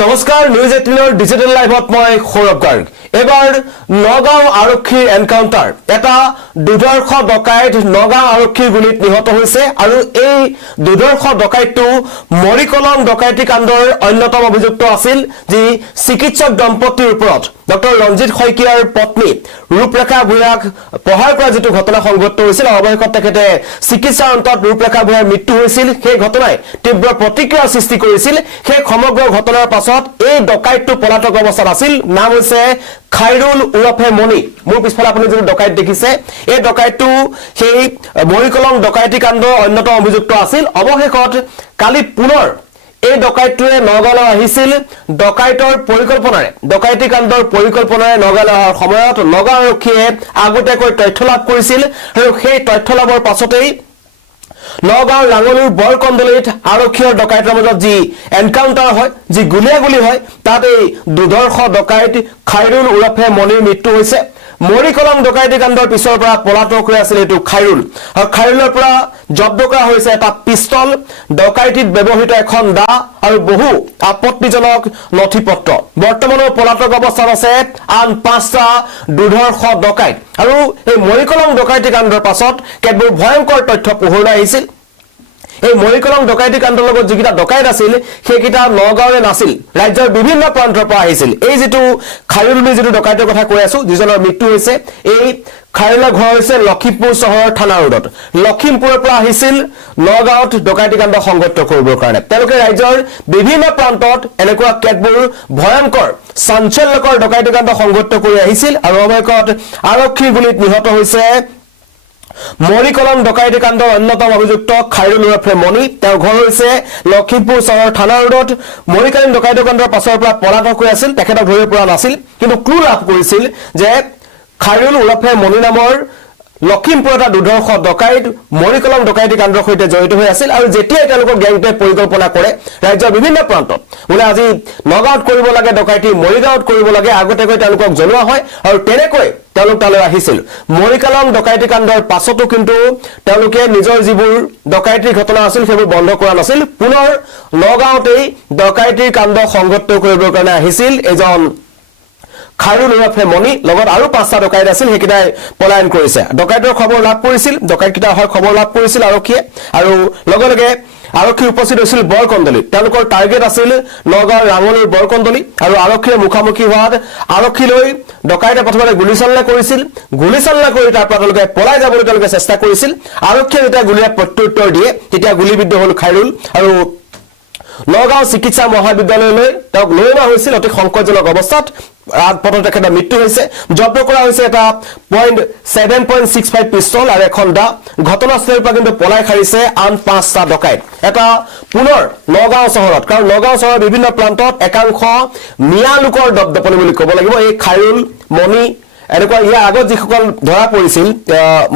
নমস্কাৰ news 18 digital লাইভত মই সৌৰভ গাৰ্গ এবাৰ নগাঁও আৰক্ষীৰ এনকাউন্টাৰ এটা দুৰ্ধৰ্ষ ডকাইত নগাঁও আৰক্ষীৰ গুলিত নিহত হৈছে আৰু এই দুৰ্ধৰ্ষ ডকাইতটো মৰিকলং ডকাইতি কাণ্ডৰ অন্যতম অভিযুক্ত আছিল যি চিকিৎসক দম্পতিৰ ওপৰত ডক্টৰ ৰঞ্জিত শইকীয়াৰ পত্নী ৰূপৰেখা ভূঞাক প্ৰহাৰ কৰা যেটো ঘটনা সংঘটিত হৈছিল অৱশেষত তেখেতে চিকিৎসাৰ অন্তত ৰূপৰেখা ভূঞাৰ মৃত্যু হৈছিল সেই ঘটনাই তীব্ৰ প্ৰতিক্ৰিয়া সৃষ্টি কৰিছিল সেই সমগ্ৰ ঘটনাৰ পাছত এই ডকাইতটো পলাতক অৱস্থাত আছিল নাম হৈছে খাইৰুল উৰফে মনি মোৰ পিছফালে আপুনি যেটো ডকাইত দেখিছে এই ডকাইতটো সেই মৰিকলং ডকাইতি কাণ্ডৰ অন্যতম অভিযুক্ত আছিল অৱশেষত কালি পুনৰ এই ডকাইতটোৱে নগাঁৱলৈ আহিছিল ডকাইতৰ পৰিকল্পনাৰে ডকাইতি কাণ্ডৰ পৰিকল্পনাৰে নগাঁৱলৈ অহাৰ সময়ত নগাঁও আৰক্ষীয়ে আগতীয়াকৈ তথ্য লাভ কৰিছিল আৰু সেই তথ্য লাভৰ পাছতেই নগাঁও ৰাঙলুৰ বৰকন্দলিত আৰক্ষীৰ ডকাইতৰ মাজত যি এনকাউন্টাৰ হয় যি গুলিয়াগুলি হয় তাত এই দুৰ্ধৰ্ষ ডকাইত খাইৰুল উৰফে মনিৰ মৃত্যু হৈছে মৰিকলং ডকাইতি কাণ্ডৰ পিছৰ পৰা পলাতক হৈ আছিল এটো খাইৰুল আৰু খাইৰুলৰ পৰা জব্দ কৰা হৈছে এটা পিস্তল ডকাইতিত ব্যৱহৃত এখন দা আৰু বহু আপত্তিজনক নথিপত্ৰ বৰ্তমানৰ পলাতক অৱস্থাত আছে আন 5টা দুৰ্ধৰ্ষ ডকাইত আৰু এই মৰিকলং ডকাইতি কাণ্ডৰ পাছত কেতবোৰ ভয়ংকৰ তথ্য পোহৰলৈ আহিছিল এই মৰিকলং ডকাইতি কাণ্ডৰ লগত যিকিটা ডকাইত আছিল সেইকিটা নগাঁৱৰে নাছিল ৰাজ্যৰ বিভিন্ন প্ৰান্তৰ পৰা আহিছিল এই যেটো খাইৰুল যেটো ডকাইতৰ কথা কৈ আছো যিজনৰ মৃত্যু হৈছে এই খাইৰুলৰ ঘৰ হৈছে লখিমপুৰ চহৰৰ থানা ৰোডত লখিমপুৰৰ পৰা আহিছিল নগাঁৱত ডকাইতি কাণ্ড সংঘটিত কৰিবৰ কাৰণে তেওঁলোকে ৰাজ্যৰ বিভিন্ন প্ৰান্তত এনেকুৱা কেতবোৰ ভয়ংকৰ চাঞ্চল্যকৰ ডকাইতি কাণ্ড সংঘটিত কৰি আহিছিল আৰু অৱশেষত আৰক্ষীৰ গুলিত নিহত হৈছে মৰিকলং ডকাইতি কাণ্ডৰ অন্যতম অভিযুক্ত খাইৰুল উৰফে মনি তেওঁৰ ঘৰ হৈছে লখিমপুৰ চহৰৰ থানা ৰোডত মৰিকলং ডকাইতি কাণ্ডৰ পাছৰ পৰা পলাতক হৈ আছিল তেখেতক ধৰিব পৰা নাছিল কিন্তু ক্লু লাভ কৰিছিল যে খাইৰুল উৰফে মনি নামৰ লখিমপুৰ এটা দুৰ্ধৰ্ষ ডকাইত মৰিকলং ডকাইতি কাণ্ডৰ সৈতে জড়িত হৈ আছিল আৰু যেতিয়া তেওঁলোকৰ গ্যাংটোৱে পৰিকল্পনা কৰে ৰাজ্যৰ বিভিন্ন প্ৰান্তত বোলে আজি নগাঁৱত কৰিব লাগে ডকাইতি মৰিগাঁৱত কৰিব লাগে আগতেকৈ তেওঁলোকক জনোৱা হয় আৰু তেনেকৈ তেওঁলোক তালৈ আহিছিল মৰিকলং ডকাইতি কাণ্ডৰ পাছতো কিন্তু তেওঁলোকে নিজৰ যিবোৰ ডকাইতিৰ ঘটনা আছিল সেইবোৰ বন্ধ কৰা নাছিল পুনৰ নগাঁৱতেই ডকাইতিৰ কাণ্ড সংঘটিত কৰিবৰ কাৰণে আহিছিল এজন খাইৰুল উৰফে মনি লগত আৰু 5টা ডকাইত আছিল হেকিটাই পলায়ন কৰিছে ডকাইতৰ খবৰ লাভ কৰিছিল ডকাইতকিটা হয় খবৰ লাভ কৰিছিল আৰক্ষীয়ে আৰু লগে লগে আৰক্ষী উপস্থিত হৈছিল বৰকন্দলিত তেওঁলোকৰ টাৰ্গেট আছিল নগাঁৱৰ ৰাঙলুৰ বৰকন্দলি আৰু আৰক্ষীৰ মুখামুখি হোৱাত আৰক্ষীলৈ ডকাইতে প্ৰথমতে গুলিচালনা কৰিছিল গুলিচালনা কৰি তাৰ পৰা তেওঁলোকে পলাই যাবলৈ তেওঁলোকে চেষ্টা কৰিছিল আৰক্ষীয়ে যেতিয়া গুলিয়াত প্ৰত্যুত্তৰ দিয়ে তেতিয়া গুলিবিদ্ধ হল খাইৰুল আৰু নগাঁও চিকিৎসা মহাবিদ্যালয়লৈ তেওঁক লৈ অনা হৈছিল অতি সংকটজনক অৱস্থাত পথত তেখেতৰ মৃত্যু হৈছে জব্দ কৰা হৈছে এটা .7.65 পিস্তল আৰু এখন দা ঘটনাস্থলীৰ পৰা কিন্তু পলাই খাৰিছে আন 5টা ডকাইত এটা পুনৰ নগাঁও চহৰত কাৰণ নগাঁও চহৰৰ বিভিন্ন প্ৰান্তত একাংশ মিয়া লোকৰ দপদপনি বুলি ক'ব লাগিব এই খাইৰুল মনি এনেকুৱা ইয়াৰ আগত যিসকল ধৰা পৰিছিল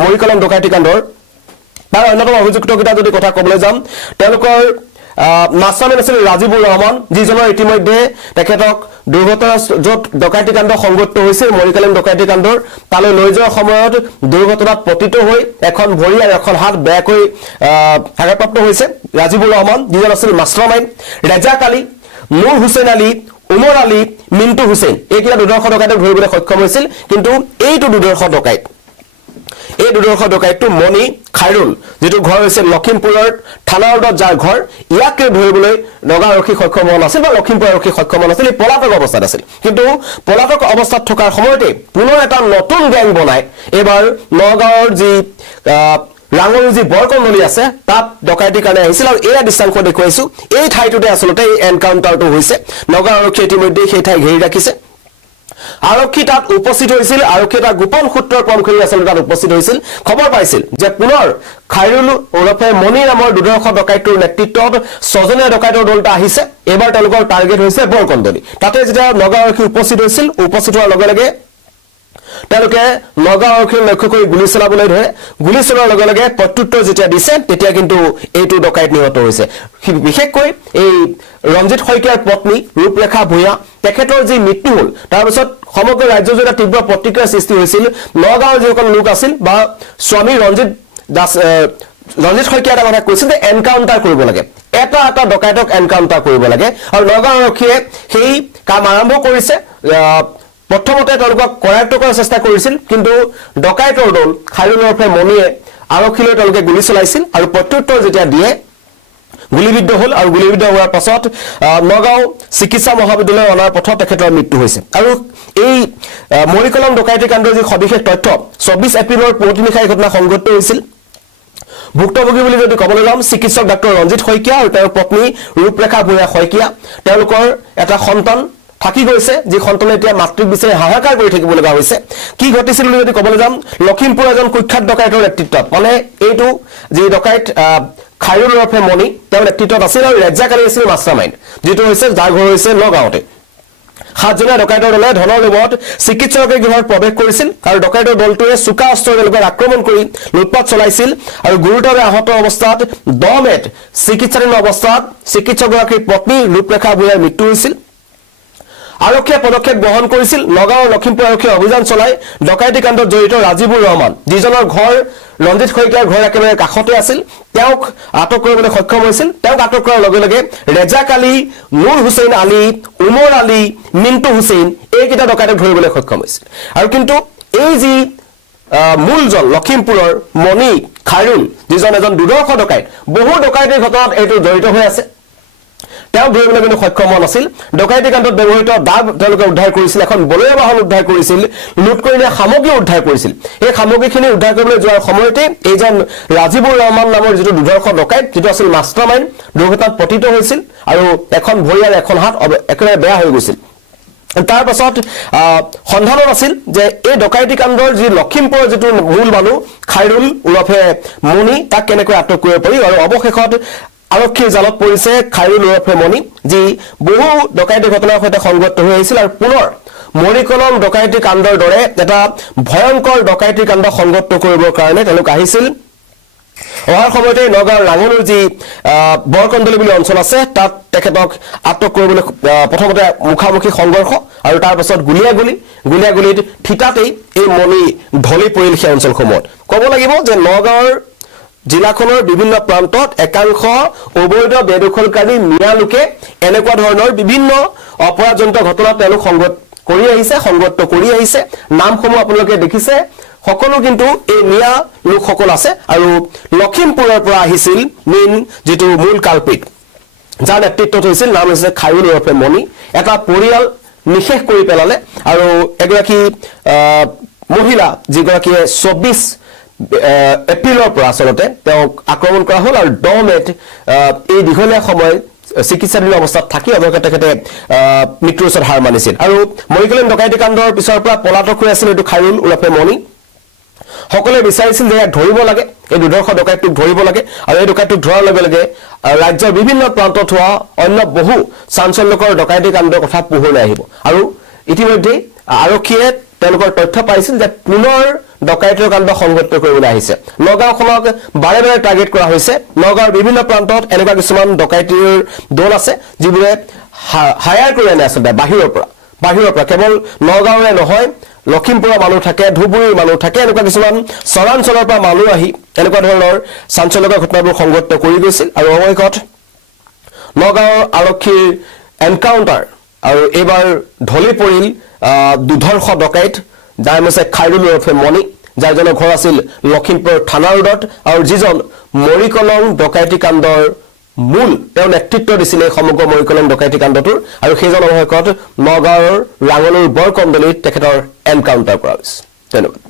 মৰিকলং ডকাইতি কাণ্ডৰ তাৰ অন্যতম অভিযুক্তকেইটা যদি কথা ক'বলৈ যাম তেওঁলোকৰ মাছামেন আছিল ৰাজীবুৰ ৰহমান যিজনৰ ইতিমধ্যে তেখেতক দুৰ্ঘটনা য'ত ডকাইতি কাণ্ড সংঘটিত হৈছিল মৰিকলং ডকাইতি কাণ্ডৰ তালৈ লৈ যোৱাৰ সময়ত দুৰ্ঘটনাত পতিত হৈ এখন ভৰি আৰু এখন হাত বেয়াকৈ আঘাতপ্ৰাপ্ত হৈছে ৰাজীবুৰ ৰহমান যিজন আছিল মাষ্টাৰমাইণ্ড ৰেজাক আলী নুৰ হুছেইন আলী উমৰ আলী মিন্টু হুছেইন এইকেইটা দুৰ্ধৰ্ষ ডকাইতক ধৰিবলৈ সক্ষম হৈছিল কিন্তু এইটো দুৰ্ধৰ্ষ ডকাইত এই দুৰ্ধৰ্ষ ডকাইতটো মনি খাইৰুল যেটো ঘৰ হৈছে লখিমপুৰৰ থানা ৰোডত যাৰ ঘৰ ইয়াকে ধৰিবলৈ নগাঁও আৰক্ষী সক্ষম হোৱা নাছিল বা লখিমপুৰ আৰক্ষী সক্ষম হোৱা নাছিল পলাতক অৱস্থাত আছিল কিন্তু পলাতক অৱস্থাত থকাৰ সময়তে পুনৰ এটা নতুন গ্যাং বনাই এবাৰ নগাঁৱৰ যি ৰাঙলুৰ যি বৰকন্দলি আছে তাত ডকাইতি কাৰণে আহিছিল আৰু এয়া দৃশ্যাংশ দেখুৱাইছো এই ঠাইটোতে আচলতে এই এনকাউন্টাৰটো হৈছে নগাঁও আৰক্ষী ইতিমধ্যে সেই ঠাই ঘেৰি ৰাখিছে আৰক্ষী তাত উপস্থিত হৈছিল আৰক্ষী এটা গোপন সূত্ৰৰ পৰমখৰি আচলতে তাত উপস্থিত হৈছিল খবৰ পাইছিল যে পুনৰ খাইৰুল উৰফে মনি নামৰ দুৰ্ধৰ্ষ ডকাইতৰ নেতৃত্বত 6জনীয়া ডকাইতৰ দলটা আহিছে এবাৰ তেওঁলোকৰ টাৰ্গেট হৈছে বৰকন্দলি তাতে যেতিয়া নগাঁও আৰক্ষী উপস্থিত হৈছিল উপস্থিত হোৱাৰ লগে লগে তেওঁলোকে নগাঁও আৰক্ষীক লক্ষ্য কৰি গুলি চলাবলৈ ধৰে গুলি চলোৱাৰ লগে লগে প্ৰত্যুত্তৰ যেতিয়া দিছে তেতিয়া কিন্তু এইটো ডকাইত নিহত হৈছে বিশেষকৈ এই ৰঞ্জিত শইকীয়াৰ পত্নী ৰূপৰেখা ভূঞা তেখেতৰ যি মৃত্যু হল তাৰ পিছত সমগ্ৰ ৰাজ্যজুৰি তীব্ৰ প্ৰতিক্ৰিয়া সৃষ্টি হৈছিল নগাঁৱৰ যিসকল লোক আছিল বা স্বামী ৰঞ্জিত শইকীয়া এটা কথা কৈছিল যে এনকাউন্টাৰ কৰিব লাগে এটা ডকাইতক এনকাউন্টাৰ কৰিব লাগে আৰু নগাঁও আৰক্ষীয়ে সেই কাম আৰম্ভ কৰিছে প্ৰথমতে তেওঁলোকক কৰায়ত্ব কৰাৰ চেষ্টা কৰিছিল কিন্তু ডকাইতৰ দল খাইৰুল ওৰফে মণিয়ে আৰক্ষীলৈ তেওঁলোকে গুলি চলাইছিল আৰু প্ৰত্যুত্তৰ যেতিয়া দিয়ে গুলিবিদ্ধ হল আৰু গুলিবিদ্ধ হোৱাৰ পাছত নগাঁও চিকিৎসা মহাবিদ্যালয় অনাৰ পথত তেখেতৰ মৃত্যু হৈছে আৰু এই মৰিকলম ডকাইতি কাণ্ডৰ যি সবিশেষ তথ্য 24 এপ্ৰিলৰ পুৱতি নিশাই ঘটনা সংঘটিত হৈছিল ভুক্তভোগী বুলি যদি ক'বলৈ যাম চিকিৎসক ডাক্তৰ ৰঞ্জিত শইকীয়া আৰু তেওঁৰ পত্নী ৰূপৰেখা ভূঞা শইকীয়া তেওঁলোকৰ এটা সন্তান থাকি গৈছে যি সন্তানে এতিয়া মাতৃক বিচাৰি হাহাকাৰ কৰি থাকিব লগা হৈছে কি ঘটিছিল বুলি যদি ক'বলৈ যাম লখিমপুৰ এজন কুখ্যাত ডকাইতৰ নেতৃত্বত মানে এইটো যি ডকাইত খাইৰুল ওৰফে মণি তেওঁৰ নেতৃত্বত আছিল আৰু ৰেজ্জাকাৰী আছিল মাষ্টাৰমাইণ্ড যিটো হৈছে যাৰ ঘৰ হৈছে নগাঁৱতে 7জনীয়া ডকাইতৰ দলে ধনৰ লোভত চিকিৎসকৰ গৃহত প্ৰৱেশ কৰিছিল আৰু ডকাইতৰ দলটোৱে চুকা অস্ত্ৰৰ তেওঁলোকক আক্ৰমণ কৰি লুটপাট চলাইছিল আৰু গুৰুতৰভাৱে আহত অৱস্থাত 10 মেত চিকিৎসাধীন অৱস্থাত চিকিৎসকগৰাকীৰ পত্নী ৰূপৰেখা ভূঞাৰ মৃত্যু হৈছিল আৰক্ষীয়ে পদক্ষেপ গ্ৰহণ কৰিছিল নগাঁৱৰ লখিমপুৰ আৰক্ষীয়ে অভিযান চলাই ডকাইতি কাণ্ডত জড়িত ৰাজীবুৰ ৰহমান যিজনৰ ঘৰ ৰঞ্জিত শইকীয়াৰ ঘৰ একেবাৰে কাষতে আছিল তেওঁক আটক কৰিবলৈ সক্ষম হৈছিল তেওঁক আটক কৰাৰ লগে লগে ৰেজাক আলী নুৰ হুছেইন আলী উমৰ আলী মিন্টু হুছেইন এইকেইটা ডকাইতক ধৰিবলৈ সক্ষম হৈছিল আৰু কিন্তু এই যি মূলজন লখিমপুৰৰ মণি খাইৰুল যিজন এজন দুৰ্ধৰ্ষ ডকাইত বহু ডকাইতিৰ ঘটনাত এইটো জড়িত হৈ আছে তেওঁ ধৰিবলৈ কিন্তু সক্ষম হোৱা নাছিল ডকাইতি কাণ্ডত ব্যৱহৃত দাগ তেওঁলোকে উদ্ধাৰ কৰিছিল এখন বলেৰ বাহন উদ্ধাৰ কৰিছিল লুট কৰি নিয়া সামগ্ৰী উদ্ধাৰ কৰিছিল এই সামগ্ৰীখিনি উদ্ধাৰ কৰিবলৈ যোৱাৰ সময়তে এইজন ৰাজীবুৰ ৰহমান নামৰ যিটো দুৰ্ধৰ্ষ ডকাইত যিটো আছিল মাষ্টাৰমাইণ্ড দুৰ্ঘটনাত পতিত হৈছিল আৰু এখন ভৰি আৰু এখন হাত একেবাৰে বেয়া হৈ গৈছিল তাৰ পাছত সন্ধানত আছিল যে এই ডকাইতি কাণ্ডৰ যি লখিমপুৰৰ যিটো মূল মানুহ খাইৰুল ওৰফে মণি তাক কেনেকৈ আটক কৰিব পাৰি আৰু অৱশেষত আৰক্ষীৰ জালত পৰিছে খাইৰুল ওৰফে মণি যি বহু ডকাইতি ঘটনাৰ সৈতে সংগত হৈ আহিছিল আৰু পুনৰ মৰিকলম ডকাইতি কাণ্ডৰ দৰে এটা ভয়ংকৰ ডকাইতি কাণ্ড সংগত কৰিবৰ কাৰণে তেওঁলোক আহিছিল অহাৰ সময়তে নগাঁৱৰ ৰাঙনুৰ যি বৰকন্দলি বুলি অঞ্চল আছে তাত তেখেতক আটক কৰিবলৈ প্ৰথমতে মুখামুখি সংঘৰ্ষ আৰু তাৰ পাছত গুলিয়াগুলিত থিতাতেই এই মণি ঢলি পৰিল সেই অঞ্চলসমূহত ক'ব লাগিব যে নগাঁৱৰ জিলাখনৰ বিভিন্ন প্ৰান্তত একাংশ অবৈধ বেদখলকাৰী মিয়া লোকে এনেকুৱা ধৰণৰ বিভিন্ন অপৰাধজনিত ঘটনাত তেওঁলোক সংগত কৰি আহিছে নামসমূহ আপোনালোকে দেখিছে সকলো কিন্তু এই মিয়া লোকসকল আছে আৰু লখিমপুৰৰ পৰা আহিছিল মেইন যিটো মূল কালপিত যাৰ নেতৃত্বত হৈছিল নাম হৈছে খাইৰুল ওৰফে মণি এটা পৰিয়াল নিশেষ কৰি পেলালে আৰু এগৰাকী মহিলা যিগৰাকীয়ে 24 এপ্ৰিলৰ পৰা আচলতে তেওঁক আক্ৰমণ কৰা হ'ল আৰু 10 মেত এই দীঘলীয়া সময় চিকিৎসাধীন অৱস্থাত থাকি অৱশেষত তেখেতে মৃত্যুৰ ওচৰত হাৰ মানিছিল আৰু মৰিকলম ডকাইতি কাণ্ডৰ পিছৰ পৰা পলাতক হৈ আছিল এইটো খাইৰুল ওৰফে মণি সকলোৱে বিচাৰিছিল যে ইয়াক ধৰিব লাগে এই দুৰ্ধৰ্ষ ডকাইতটোক ধৰিব লাগে আৰু এই ডকাইতটোক ধৰাৰ লগে লগে ৰাজ্যৰ বিভিন্ন প্ৰান্তত হোৱা অন্য বহু চাঞ্চল্যকৰ ডকাইতি কাণ্ডৰ কথা পোহৰলৈ আহিব আৰু ইতিমধ্যে আৰক্ষীয়ে তেওঁলোকৰ তথ্য পাইছিল যে পুনৰ ডকাইতৰ কাণ্ড সংঘটিত কৰিবলৈ আহিছে নগাঁওখনক বাৰে বাৰে টাৰ্গেট কৰা হৈছে নগাঁৱৰ বিভিন্ন প্ৰান্তত এনেকুৱা কিছুমান ডকাইতিৰ দল আছে যিবোৰে হায়াৰ কৰি আনে আচলতে বাহিৰৰ পৰা কেৱল নগাঁৱৰে নহয় লখিমপুৰৰ মানুহ থাকে ধুবুৰীৰ মানুহ থাকে এনেকুৱা কিছুমান চৰাঞ্চলৰ পৰা মানুহ আহি এনেকুৱা ধৰণৰ চাঞ্চল্যকৰ ঘটনাবোৰ সংঘটিত কৰি গৈছিল আৰু অৱশেষত নগাঁৱৰ আৰক্ষীৰ এনকাউণ্টাৰ আৰু এইবাৰ ঢলি পৰিল দুৰ্ধৰ্ষ ডকাইত যাৰ হৈছে খাইৰুল ওৰফে মণি যাৰজনৰ ঘৰ আছিল লখিমপুৰ থানা ৰোডত আৰু যিজন মৰিকলম ডকাইতি কাণ্ডৰ মূল তেওঁ নেতৃত্ব দিছিলে সমগ্ৰ মৰিকলম ডকাইতি কাণ্ডটোৰ আৰু সেইজন অৱশেষত নগাঁৱৰ ৰাঙনুৰ বৰকন্দলিত তেখেতৰ এনকাউণ্টাৰ কৰা হৈছে ধন্যবাদ